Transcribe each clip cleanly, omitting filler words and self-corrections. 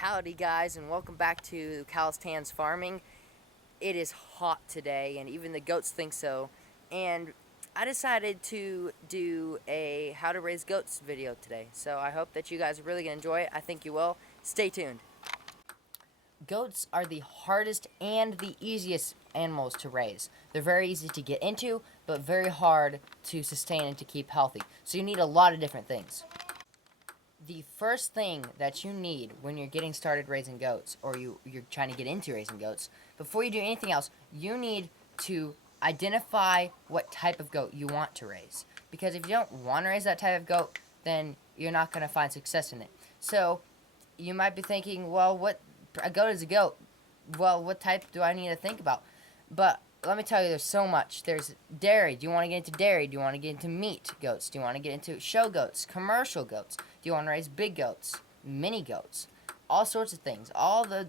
Howdy guys, and welcome back to Calistan's Farming. It is hot today, and even the goats think so. And I decided to do a how to raise goats video today. So I hope that you guys are really going to enjoy it. I think you will. Stay tuned. Goats are the hardest and the easiest animals to raise. They're very easy to get into, but very hard to sustain and to keep healthy. So you need a lot of different things. The first thing that you need when you're getting started raising goats, or you're trying to get into raising goats, before you do anything else, you need to identify what type of goat you want to raise. Because if you don't want to raise that type of goat, then you're not going to find success in it. So you might be thinking, well, a goat is a goat. Well, what type do I need to think about? But let me tell you, there's so much. There's dairy. Do you want to get into dairy? Do you want to get into meat goats? Do you want to get into show goats, commercial goats? Do you want to raise big goats, mini goats? All sorts of things. All the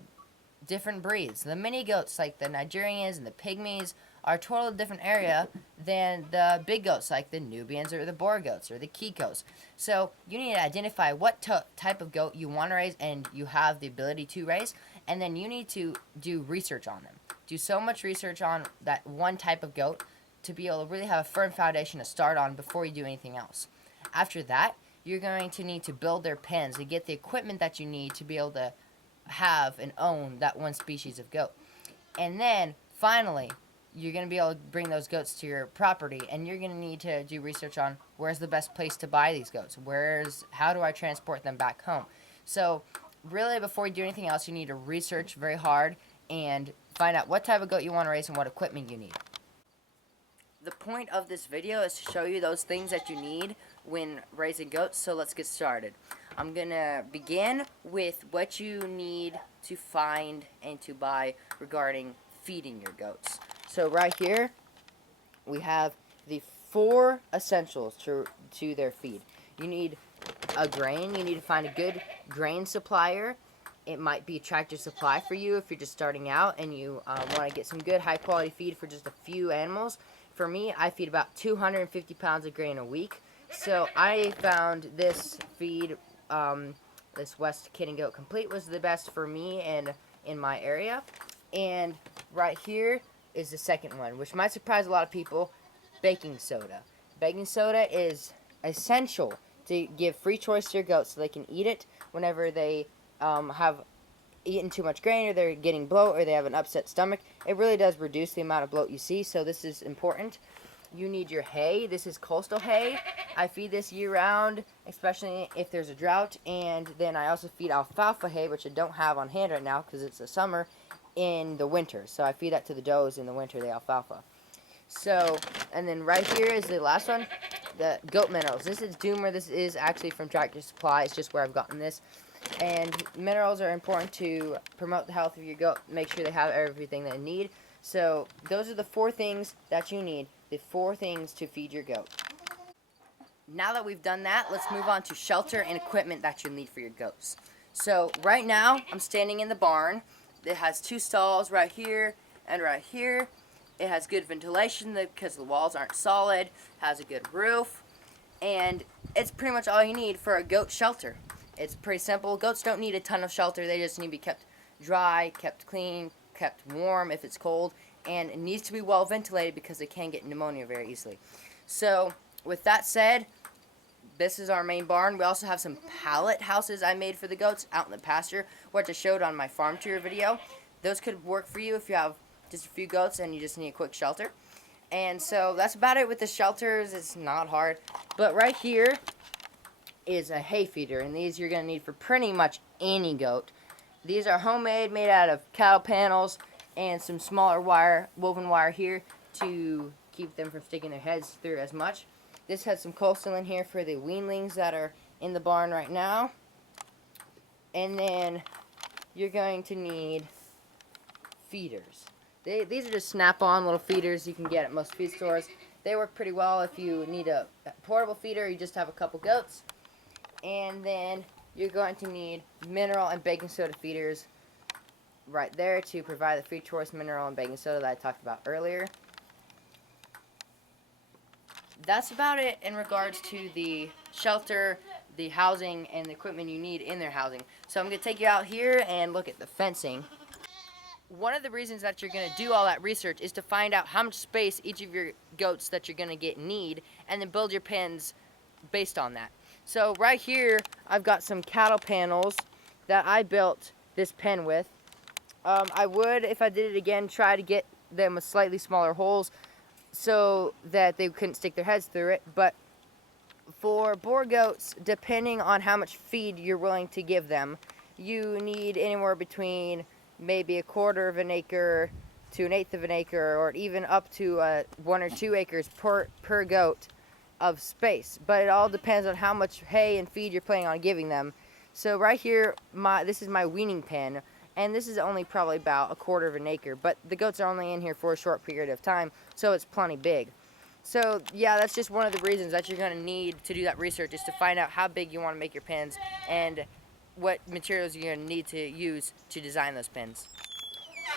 different breeds. The mini goats, like the Nigerians and the pygmies, are a totally different area than the big goats, like the Nubians or the Boer goats or the Kikos. So you need to identify what type of goat you want to raise and you have the ability to raise, and then you need to do research on them. Do so much research on that one type of goat to be able to really have a firm foundation to start on before you do anything else. After that, you're going to need to build their pens and get the equipment that you need to be able to have and own that one species of goat. And then, finally, you're going to be able to bring those goats to your property, and you're going to need to do research on where's the best place to buy these goats. How do I transport them back home? So, really, before you do anything else, you need to research very hard and find out what type of goat you want to raise and what equipment you need. The point of this video is to show you those things that you need when raising goats, so let's get started. I'm going to begin with what you need to find and to buy regarding feeding your goats. So right here, we have the 4 essentials to their feed. You need a grain. You need to find a good grain supplier. It might be Tractor Supply for you if you're just starting out and you want to get some good high quality feed for just a few animals. For me, I feed about 250 pounds of grain a week. So I found this feed, this West Kid and Goat Complete was the best for me and in my area. And right here is the second one, which might surprise a lot of people, baking soda. Baking soda is essential to give free choice to your goats so they can eat it whenever they have eaten too much grain or they're getting bloat or they have an upset stomach. It really does reduce the amount of bloat you see, so this is important. You need your hay. This is coastal hay. I feed this year-round, especially if there's a drought, and then I also feed alfalfa hay, which I don't have on hand right now because it's the summer, in the winter. So I feed that to the does in the winter, the alfalfa. So, and then right here is the last one, the goat minerals. This is Doomer. This is actually from Tractor Supply. It's just where I've gotten this. And minerals are important to promote the health of your goat, make sure they have everything they need. So those are the 4 things that you need, the 4 things to feed your goat. Now that we've done that, let's move on to shelter and equipment that you'll need for your goats. So right now, I'm standing in the barn. It has 2 stalls right here and right here. It has good ventilation because the walls aren't solid, has a good roof, and it's pretty much all you need for a goat shelter. It's pretty simple. Goats don't need a ton of shelter. They just need to be kept dry, kept clean, kept warm if it's cold, and it needs to be well ventilated because they can get pneumonia very easily. So, with that said, this is our main barn. We also have some pallet houses I made for the goats out in the pasture, which I showed on my farm tour video. Those could work for you if you have just a few goats and you just need a quick shelter. And so that's about it with the shelters. It's not hard. But right here is a hay feeder, and these you're going to need for pretty much any goat. These are homemade, made out of cattle panels and some smaller wire, woven wire here to keep them from sticking their heads through as much. This has some coastal in here for the weanlings that are in the barn right now. And then you're going to need feeders. These are just snap-on little feeders you can get at most feed stores. They work pretty well if you need a portable feeder, you just have a couple goats. And then you're going to need mineral and baking soda feeders right there to provide the free choice mineral and baking soda that I talked about earlier. That's about it in regards to the shelter, the housing and the equipment you need in their housing. So I'm going to take you out here and look at the fencing. One of the reasons that you're going to do all that research is to find out how much space each of your goats that you're going to get need, and then build your pens based on that. So right here, I've got some cattle panels that I built this pen with. I would, if I did it again, try to get them with slightly smaller holes so that they couldn't stick their heads through it. But for boar goats, depending on how much feed you're willing to give them, you need anywhere between maybe a quarter of an acre to an eighth of an acre, or even up to 1 or 2 acres per goat of space. But it all depends on how much hay and feed you're planning on giving them. So right here, this is my weaning pen, and this is only probably about a quarter of an acre, but the goats are only in here for a short period of time, so it's plenty big. So yeah, that's just one of the reasons that you're going to need to do that research, is to find out how big you want to make your pens and what materials you're going to need to use to design those pens.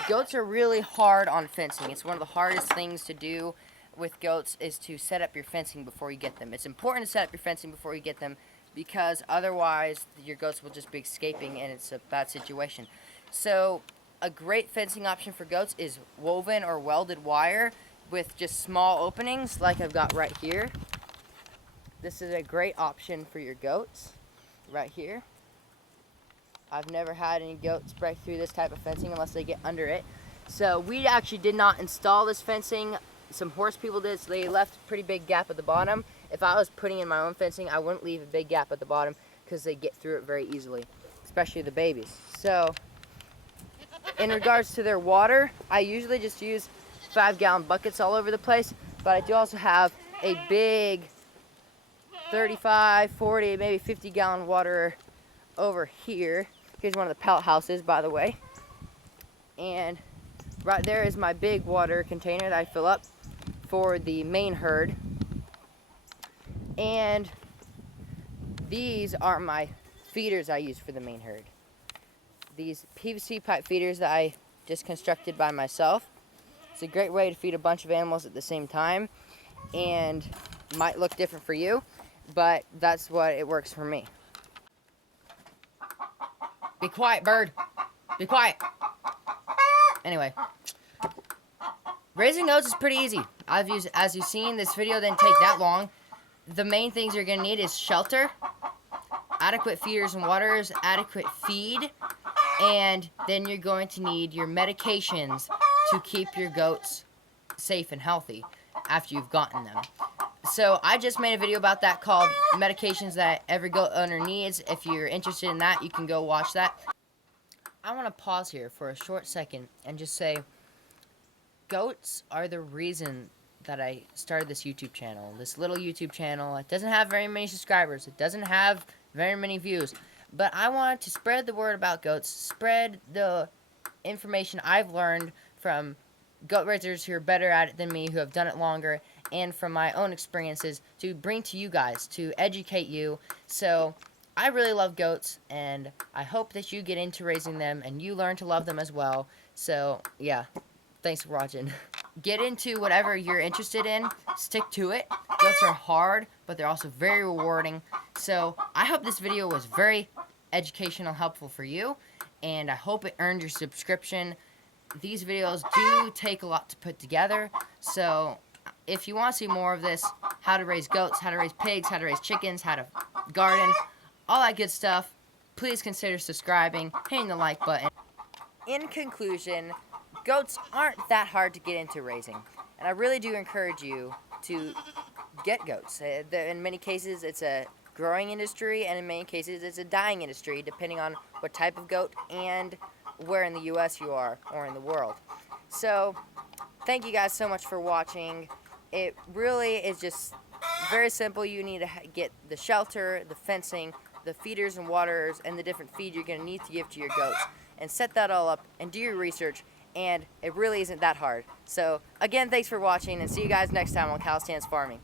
Goats are really hard on fencing. It's one of the hardest things to do with goats, is to set up your fencing before you get them. It's important to set up your fencing before you get them, because otherwise your goats will just be escaping and it's a bad situation. So a great fencing option for goats is woven or welded wire with just small openings like I've got right here. This is a great option for your goats right here. I've never had any goats break through this type of fencing unless they get under it. So we actually did not install this fencing. Some horse people did, so they left a pretty big gap at the bottom. If I was putting in my own fencing, I wouldn't leave a big gap at the bottom because they get through it very easily, especially the babies. So in regards to their water, I usually just use 5-gallon buckets all over the place, but I do also have a big 35, 40, maybe 50-gallon water over here. Here's one of the pallet houses, by the way. And right there is my big water container that I fill up for the main herd. And these are my feeders I use for the main herd. These PVC pipe feeders that I just constructed by myself. It's a great way to feed a bunch of animals at the same time, and might look different for you, but that's what it works for me. Be quiet, bird. Be quiet. Anyway, raising goats is pretty easy. As you've seen, this video didn't take that long. The main things you're going to need is shelter, adequate feeders and waters, adequate feed, and then you're going to need your medications to keep your goats safe and healthy after you've gotten them. So I just made a video about that called Medications That Every Goat Owner Needs. If you're interested in that, you can go watch that. I want to pause here for a short second and just say, goats are the reason that I started this YouTube channel. This little YouTube channel. It doesn't have very many subscribers. It doesn't have very many views. But I wanted to spread the word about goats, spread the information I've learned from goat raisers who are better at it than me, who have done it longer, and from my own experiences to bring to you guys, to educate you. So I really love goats, and I hope that you get into raising them and you learn to love them as well. So yeah, thanks for watching. Get into whatever you're interested in. Stick to it. Goats are hard, but they're also very rewarding. So I hope this video was very educational, helpful for you, and I hope it earned your subscription. These videos do take a lot to put together, so if you want to see more of this, how to raise goats, how to raise pigs, how to raise chickens, how to garden, all that good stuff, please consider subscribing, hitting the like button. In conclusion, goats aren't that hard to get into raising, and I really do encourage you to get goats. In many cases, it's a growing industry, and in many cases, it's a dying industry, depending on what type of goat and where in the U.S. you are, or in the world. So, thank you guys so much for watching. It really is just very simple. You need to get the shelter, the fencing, the feeders and waters, and the different feed you're going to need to give to your goats. And set that all up and do your research, and it really isn't that hard. So, again, thanks for watching, and see you guys next time on Callous Tan's Farming.